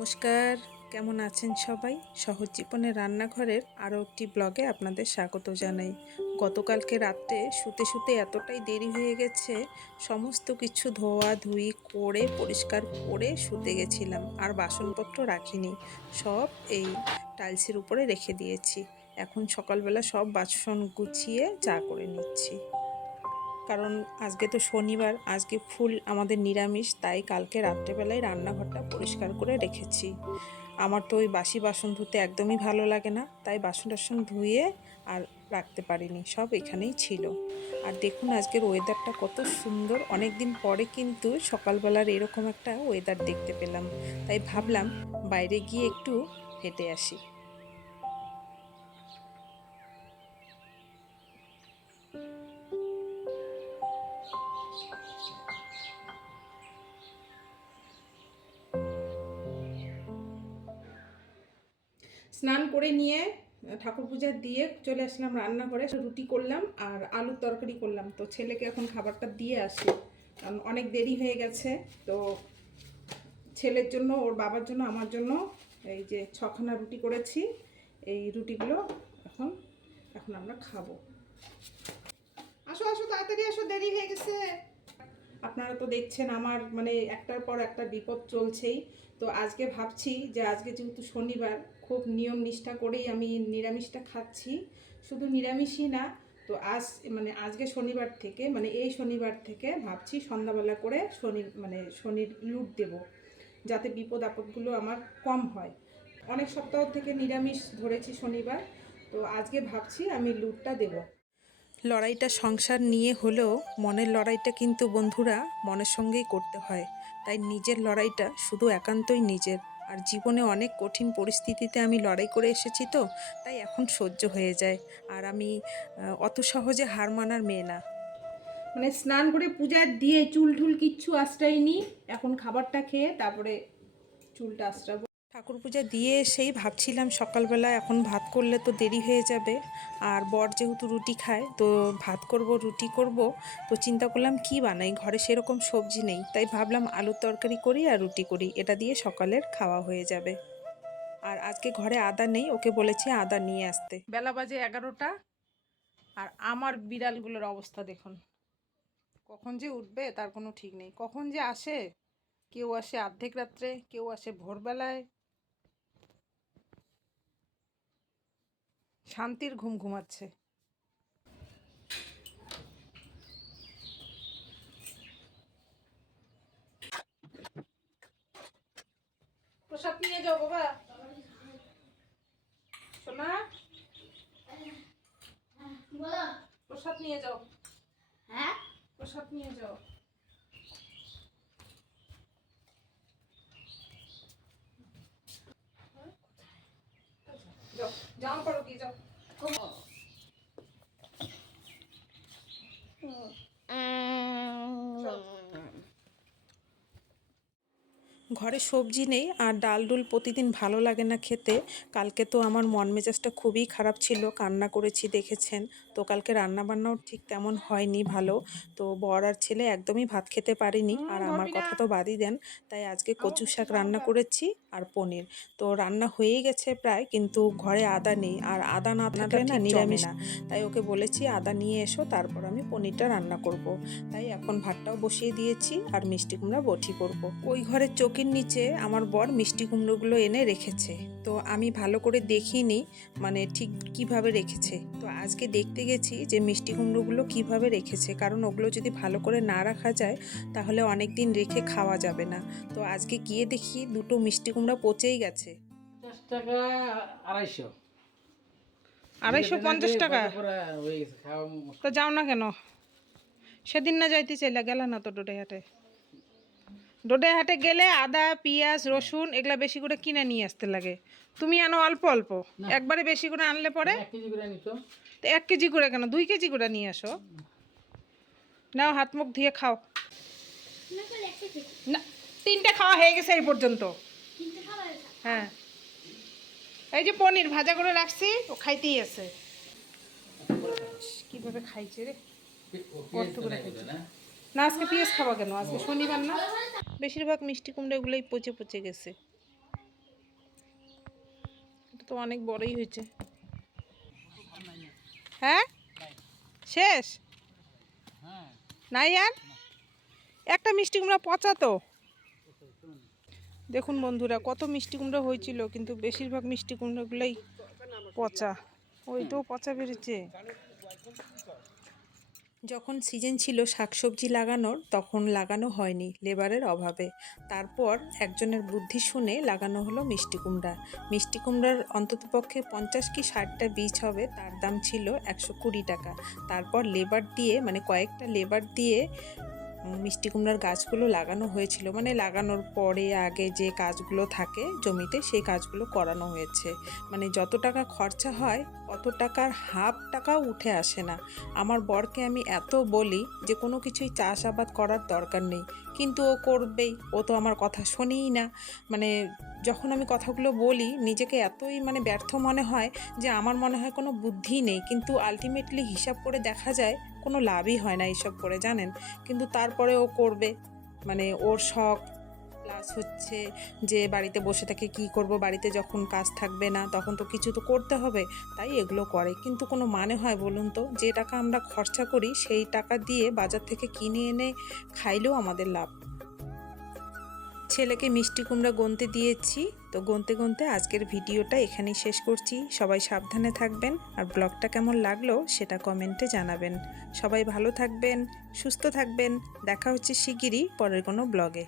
নমস্কার, কেমন আছেন সবাই? সহজ জীবনের রান্নাঘরের আরও একটি ব্লগে আপনাদের স্বাগত জানাই। গতকালকে রাত্রে শুতে শুতে এতটাই দেরি হয়ে গেছে, সমস্ত কিছু ধোয়াধুয়ি করে পরিষ্কার করে শুতে গেছিলাম, আর বাসনপত্র রাখিনি, সব এই টাইলসের উপরে রেখে দিয়েছি। এখন সকালবেলা সব বাসন গুছিয়ে চা করে নিচ্ছি, কারণ আজকে তো শনিবার, আজকে ফুল আমাদের নিরামিষ, তাই কালকে রাত্রেবেলায় রান্নাঘরটা পরিষ্কার করে রেখেছি। আমার তো ওই বাসি বাসন ধুতে একদমই ভালো লাগে না, তাই বাসন টাসন ধুয়ে আর রাখতে পারিনি, সব এখানেই ছিল। আর দেখুন আজকের ওয়েদারটা কত সুন্দর, অনেক দিন পরে কিন্তু সকালবেলার এরকম একটা ওয়েদার দেখতে পেলাম, তাই ভাবলাম বাইরে গিয়ে একটু হেঁটে আসি। স্নান করে নিয়ে ঠাকুর পূজা দিয়ে চলে আসলাম রান্নাঘরে, রুটি করলাম আর আলুর তরকারি করলাম। তো ছেলেকে এখন খাবারটা দিয়ে আসি, কারণ অনেক দেরি হয়ে গেছে। তো ছেলের জন্য, ওর বাবার জন্য, আমার জন্য এই যে 6খানা রুটি করেছি। এই রুটিগুলো এখন এখন আমরা খাবো। আসো আসো, তাড়াতাড়ি আসো, দেরি হয়ে গেছে। আপনারা তো দেখছেন আমার মানে একটার পর একটা বিপদ চলছেই। তো আজকে ভাবছি যে আজকে যেহেতু শনিবার, খুব নিয়ম নিষ্ঠা করেই আমি নিরামিষটা খাচ্ছি। শুধু নিরামিষই না, তো আজকে শনিবার থেকে, মানে এই শনিবার থেকে ভাবছি সন্ধ্যাবেলা করে শনির লুট দেব, যাতে বিপদ আপদগুলো আমার কম হয়। অনেক সপ্তাহ থেকে নিরামিষ ধরেছি শনিবার, তো আজকে ভাবছি আমি লুটটা দেব। লড়াইটা সংসার নিয়ে হলেও মনের লড়াইটা কিন্তু বন্ধুরা মনের সঙ্গেই করতে হয়, তাই নিজের লড়াইটা শুধু একান্তই নিজের। আর জীবনে অনেক কঠিন পরিস্থিতিতে আমি লড়াই করে এসেছি, তো তাই এখন সহ্য হয়ে যায়। আর আমি অত সহজে হার মানার মেয়ে না। মানে স্নান করে পূজা দিয়ে চুল ঠুল কিচ্ছু আঁচড়াইনি, এখন খাবারটা খেয়ে তারপরে চুলটা আঁচড়াবো। ঠাকুর পূজা দিয়ে এসেই ভাবছিলাম সকালবেলা এখন ভাত করলে তো দেরি হয়ে যাবে, আর বর যেহেতু রুটি খায়, তো ভাত করব, রুটি করব। তো চিন্তা করলাম কি বানাই, ঘরে সেরকম সবজি নেই, তাই ভাবলাম আলুর তরকারি করি আর রুটি করি, এটা দিয়ে সকালের খাওয়া হয়ে যাবে। আর আজকে ঘরে আদা নেই, ওকে বলেছি আদা নিয়ে আসতে। বেলা বাজে 11টা, আর আমার বিড়ালগুলোর অবস্থা দেখুন, কখন যে উঠবে তার কোনো ঠিক নেই, কখন যে আসে। কেউ আসে অর্ধেক রাত্রে, কেউ আসে ভোরবেলায়, শান্তির ঘুম ঘুমাচ্ছে। প্রসাদ নিয়ে যাও বাবা, সোনা প্রসাদ নিয়ে যাও। হ্যাঁ, প্রসাদ নিয়ে যাও। যাও, জামা পরো কি, যাও। ঘরে সবজি নেই, আর ডাল ডুল প্রতিদিন ভালো লাগে না খেতে। কালকে তো আমার মন মেজাজটা খুবই খারাপ ছিল, কান্না করেছি দেখেছেন। তো কালকে রান্না বান্নাও ঠিক তেমন হয়নি ভালো। তো বর আর ছেলে একদমই ভাত খেতে পারেনি, আর আমার কথা তো বাদই দেন। তাই আজকে কচু শাক রান্না করেছি আর পনির। তো রান্না হয়েই গেছে প্রায়, কিন্তু ঘরে আদা নেই, আর আদা না থাকলে না নিরামিষ না। তাই ওকে বলেছি আদা নিয়ে এসো, তারপর আমি পনিরটা রান্না করব। তাই এখন ভাতটাও বসিয়ে দিয়েছি, আর মিষ্টি কুমড়া বটি করব। ওই ঘরের চোখের নিচে আমার বর মিষ্টি কুমড়োগুলো এনে রেখেছে, তো আমি ভালো করে দেখিনি, মানে ঠিক কিভাবে রেখেছে। তো আজকে দেখতে গেছি যে মিষ্টি কুমড়োগুলো কিভাবে রেখেছে, কারণ ওগুলো যদি ভালো করে না রাখা যায় তাহলে অনেক দিন রেখে খাওয়া যাবে না। তো আজকে গিয়ে দেখি দুটো মিষ্টি কুমড়া পচেই গেছে। 50 টাকা, 250। 250 টাকা? তো যাও না কেন? সেদিন না যাইতে চাইলা, গেল না তো ডোডে হাটে গেলে আদা পেঁয়াজ রসুন এগুলা বেশি করে কিনে নিয়ে আসতে লাগে, তুমি আনো অল্প অল্প, একবারে বেশি করে আনলে পরে। 1 কেজি করে নিত। তো 1 কেজি করে কেন, 2 কেজি করে নিয়ে আসো। নাও হাত মুখ ধুয়ে খাও। না, 3টে খাওয়া হয়ে গেছে এই পর্যন্ত। হ্যাঁ, এই যে পনির ভাজা করে রাখছি, ও খাইতেই আছে। কিভাবে খাইছে রে, অর্থ করে খাইছে না। আজকে পেঁয়াজ খাওয়া কেন, আজকে শনিবার না। বেশিরভাগ মিষ্টি কুমড়া এগুলোই পচে পচে গেছে। তো অনেক বড়ই হয়েছে। হ্যাঁ শেষ নাই আর একটা মিষ্টি কুমড়া পচা তো। দেখুন বন্ধুরা কত মিষ্টি কুমড়া হয়েছিল, কিন্তু বেশিরভাগ মিষ্টি কুমড়াগুলোই পচা। ওই তো পচা বেরিয়েছে। যখন সিজন ছিল শাকসবজি লাগানোর তখন লাগানো হয়নি লেবারের অভাবে। তারপর একজনের বুদ্ধি শুনে লাগানো হলো মিষ্টি কুমড়া। মিষ্টি কুমড়ার অন্ততপক্ষে 50 কি 60টা বীজ হবে, তার দাম ছিল 120 টাকা। তারপর লেবার দিয়ে মানে কয়েকটা লেবার দিয়ে মিষ্টি কুমড়ার গাছগুলো লাগানো হয়েছিল, মানে লাগানোর পরে আগে যে কাজগুলো থাকে জমিতে সেই কাজগুলো করানো হয়েছে। মানে যত টাকা খরচা হয় অত টাকার হাফ টাকাও উঠে আসে না। আমার বরকে আমি এত বলি যে কোনো কিছুই চাষাবাদ করার দরকার নেই, কিন্তু ও করবেই, ও তো আমার কথা শোনেই না। মানে যখন আমি কথাগুলো বলি নিজেকে এতই মানে ব্যর্থ মনে হয় যে আমার মনে হয় কোনো বুদ্ধি নেই, কিন্তু আলটিমেটলি হিসাব করে দেখা যায় কোনো লাভই হয় না এইসব করে, জানেন। কিন্তু তারপরে ও করবে, মানে ওর শখ প্লাস হচ্ছে যে বাড়িতে বসে থেকে কি করব, বাড়িতে যখন কাজ থাকবে না তখন তো কিছু তো করতে হবে, তাই এগুলো করে। কিন্তু কোনো মানে হয় বলুন তো? যে টাকা আমরা খরচা করি সেই টাকা দিয়ে বাজার থেকে কিনে এনে খাইলেও আমাদের লাভ। ছেলেকে মিষ্টি কুমড়া গুনতে দিয়েছি, তো গুনতে গুনতে আজকের ভিডিওটা এখানেই শেষ করছি। সবাই সাবধানে থাকবেন, আর ব্লগটা কেমন লাগলো সেটা কমেন্টে জানাবেন। সবাই ভালো থাকবেন, সুস্থ থাকবেন। দেখা হচ্ছে শিগগিরই পরের কোনো ব্লগে।